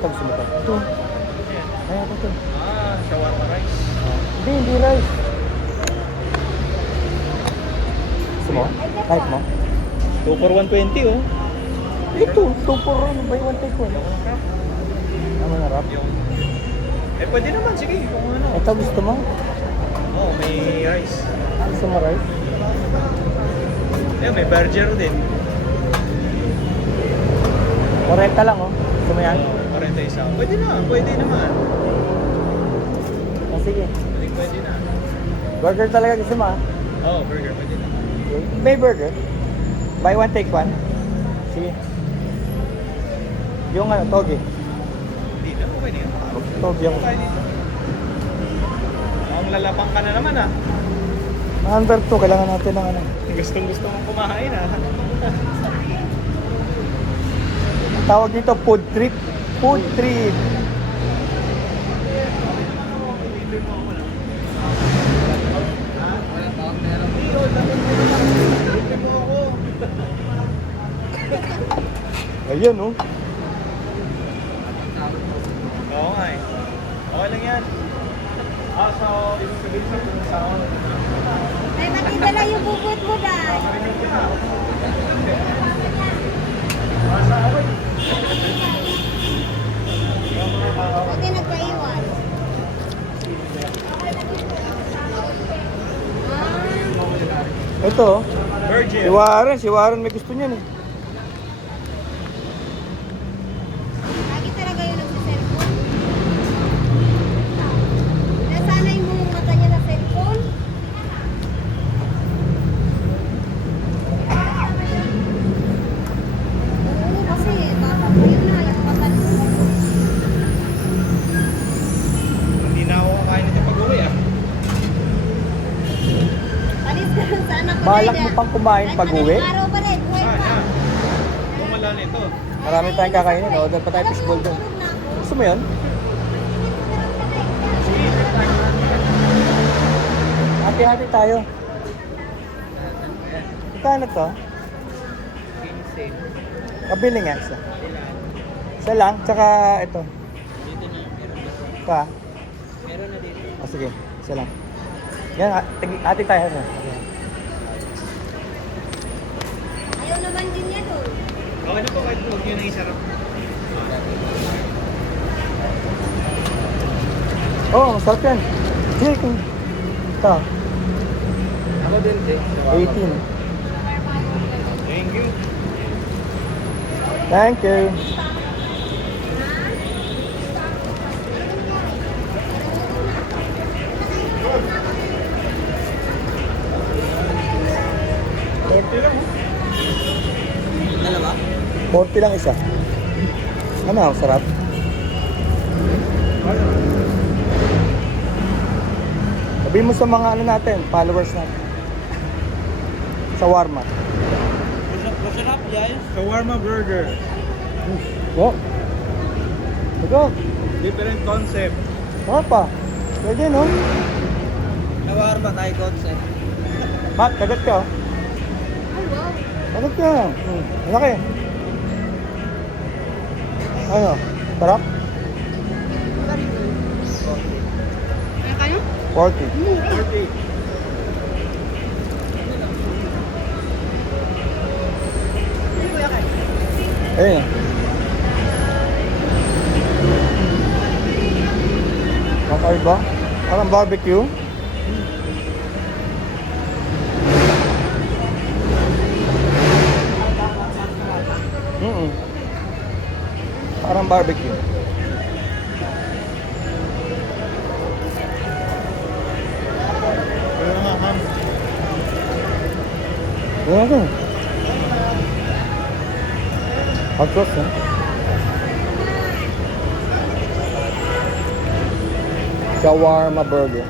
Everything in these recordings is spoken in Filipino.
Ito, gusto mo ito. Ito. Ayan, ito. Shawarma rice. Hindi rice. Gusto mo? Kahit mo? 2 for 120 oh. Ito, 2 for 1, buy 1 take 1. Ano narap? Pwede naman, sige. Kung ano. Ito gusto mo? May rice. Gusto mo rice? May burger din. 40 lang oh. Gusto mo yan? 41. Pwede naman. Sige. Pwede na. Burger talaga gusto mo ah? Burger, pwede na. Okay. May burger? Buy 1 take 1? Sige. Yung ano, toge. Hindi na, okay na yun. Toge ako. Okay dito. Ang lalapang ka na naman ah. Number 2, kailangan natin ng ano. Gusto mong kumain ah. Tawag dito food trip. Food trip. Ayan oh. Oo nga eh. Okay lang yan. So, ibig sabihin sa kung saan. Ay, matidala yung bubot mo dahil. Buti nagpaiwan. Ito oh. Virgin. Si Warren may gusto niyan eh. Lagi talaga yung nagsiselfone. Nasanay mo yung mata niya sa cellphone. Oo, kasi bata pa yun na yung mata niya. Hindi na ako kakain nito pag-uwi ah. Alis ka rin sa anak ko. Balak mo pang kumain pag-uwi? Araw pa rin, buhay pa. Tumala nito. Marami tayong kakainin. Order pa tayo fishball doon. Gusto mo yun? Hati-hati tayo. Kano to? Kabili nga isa. Isa lang, tsaka ito. Ito ah. Meron na dito. Sige, isa lang. Yan, hati tayo. Ayaw naman din niya doon. Okay na po kahit huwag yun ang isarap. Oh, masarap yan. Sige, kung... Ito, Ako din, 18. Thank you. Thank you. Dalawa? 40 lang isa. Ano, sarap. Sabihin mo sa mga ano natin, followers natin. Sa Warma. Masarap yan. Shawarma burger. Go. Go. Different concept. Sarap pa. Pwede no? Shawarma tayo concept. Mat, kagat ka oh. Ay, wow. Kagat ka. Malaki. Ano? Sarap? Ano kayo? 40. 40. Ayun. Kakaiba? Parang barbecue. Parang barbecue. Pero nga ham. Ano ito? Hot sauce eh. Shawarma burger.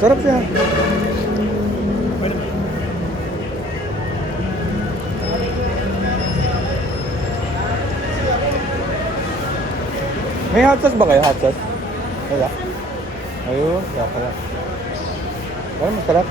Sarap siya. May hot sauce ba kayo? Hot sauce? Wala. Ayun, kaya pala. Pero masarap.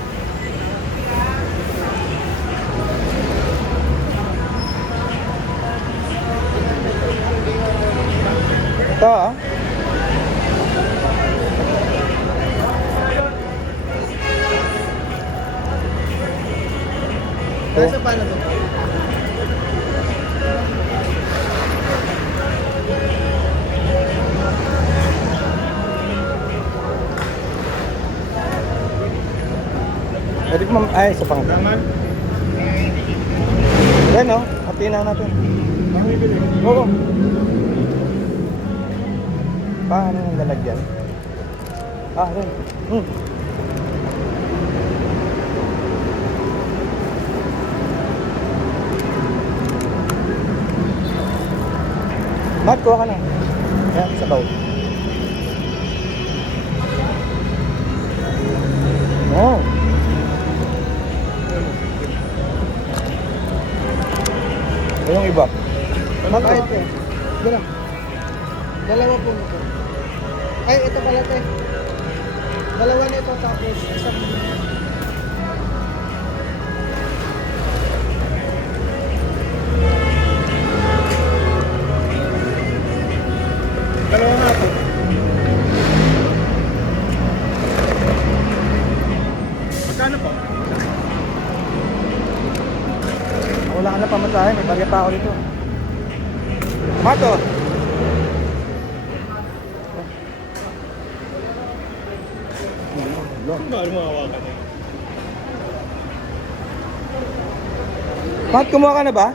Ay, isa pang. Naman? Yan o, hatiin na natin. Ang bibili. Oo. Paano yung lalagyan? Ah, rin. Mat, kuha ka na. Yan, sabaw. Oh. Yung iba. Ano Ay, ito. Dala. Dalawa po nito. Ay, ito pala ito. Dalawa nito tapos isang... Dalawa nga po. Magkano po? Wala ka na pamasahe, may barya pa ako dito. Mato! Paano mahawakan niya? Mat, kumuha ka na ba?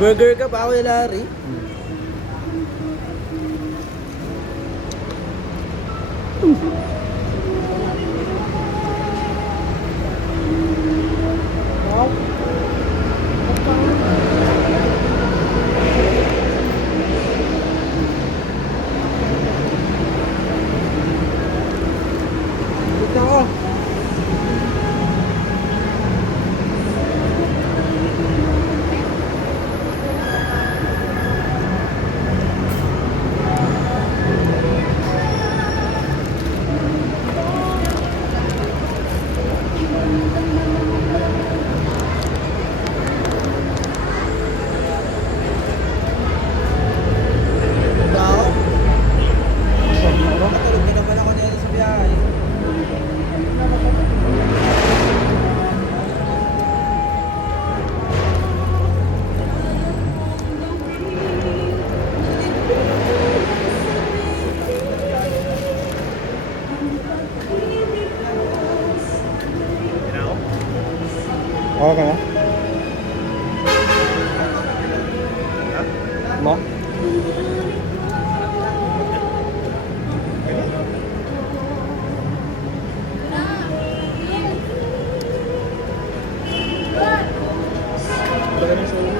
Burger ka ba, Kuya Larry? Ito ko. Matulog na naman ako nila sa biyahe. Ginawa? Okay ka na? Ma? Wala ka rin sa ulo.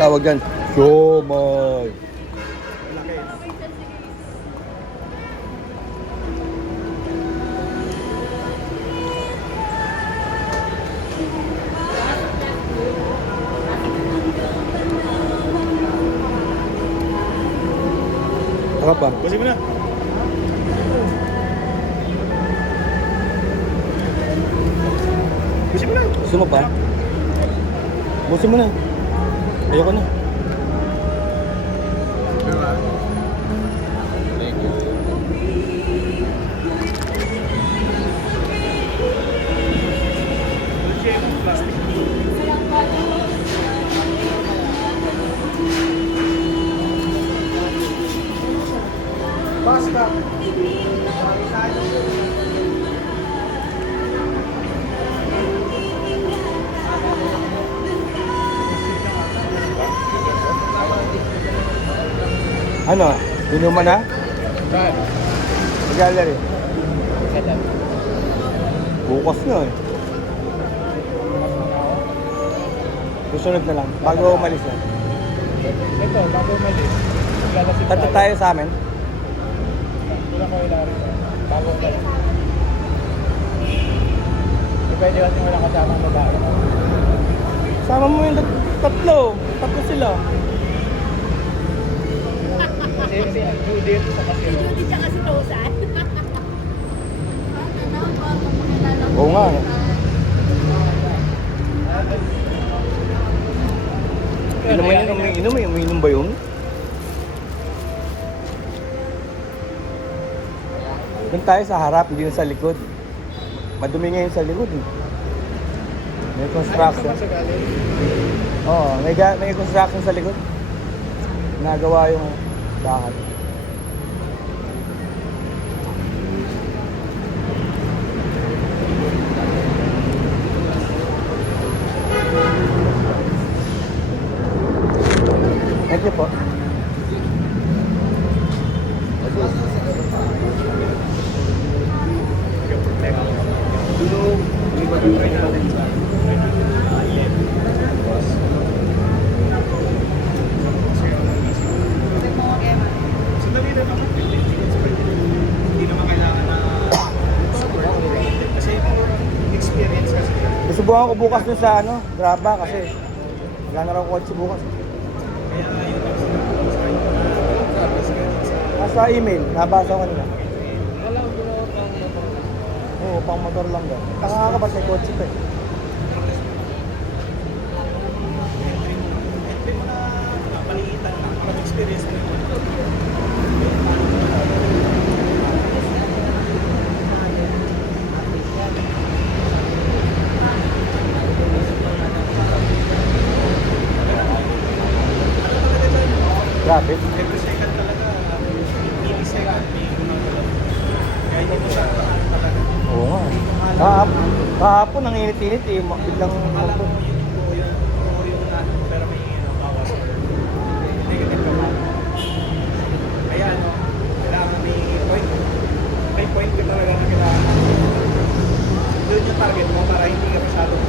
Tawag yan. Siomay. Malaki. Sarap ba? Busin mo na. Busin mo na. Gusto mo pa? Busin mo na. Ayoko na. Thank you. Plastic. Pasta. Ano? Inuman na? Saan? Sa gallery. Ito. Bukas na eh. Susunod na lang. Bago umalis na. Ito, bago umalis. Lalasin Tato tayo sa amin. Wala ko ilari. Bago umalis. Pwede kasi wala kasama babae. Sama mo yung Tatlo sila. Si Judith sa kasiro. Hindi siya kasi Rosan. Oo nga. Inom mo yun, umiinom ba yun? Doon tayo sa harap, hindi na sa likod. Madumi ngayon sa likod eh. May construction. Oo, may construction sa likod. Nagawa yung bahay. Thank you po. Hindi naman kailangan na kasi experience kasi. Susubukan ko bukas dun sa Graba kasi wala na raw kotse bukas. Kaya yun lang sila. Nasa email, nabasa ko nila. Oo, pang motor lang daw. Tanga ka ba sa kotse pa eh. Entry mo na paliitan lang para experience mo. Grabe. Every second talaga, millisecond may unang talaga. Kaya hindi mo siya talaga. Oo nga. Kahapon ang init-init eh. Biglang Akala mo yung natin mo pero may bawas or negative ka pa. Kaya kailangan may point. May point ka talaga na kailangan. Doon yung target mo para hindi ka masyadong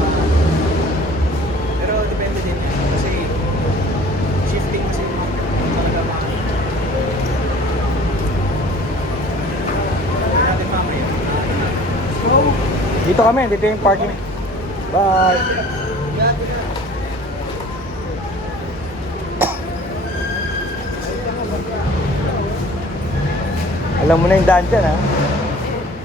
pero depende din. Kasi shifting kasi yung talaga natin mamaya. dito kami, dito yung parking. Bye. Alam mo na yung daan dyan ha.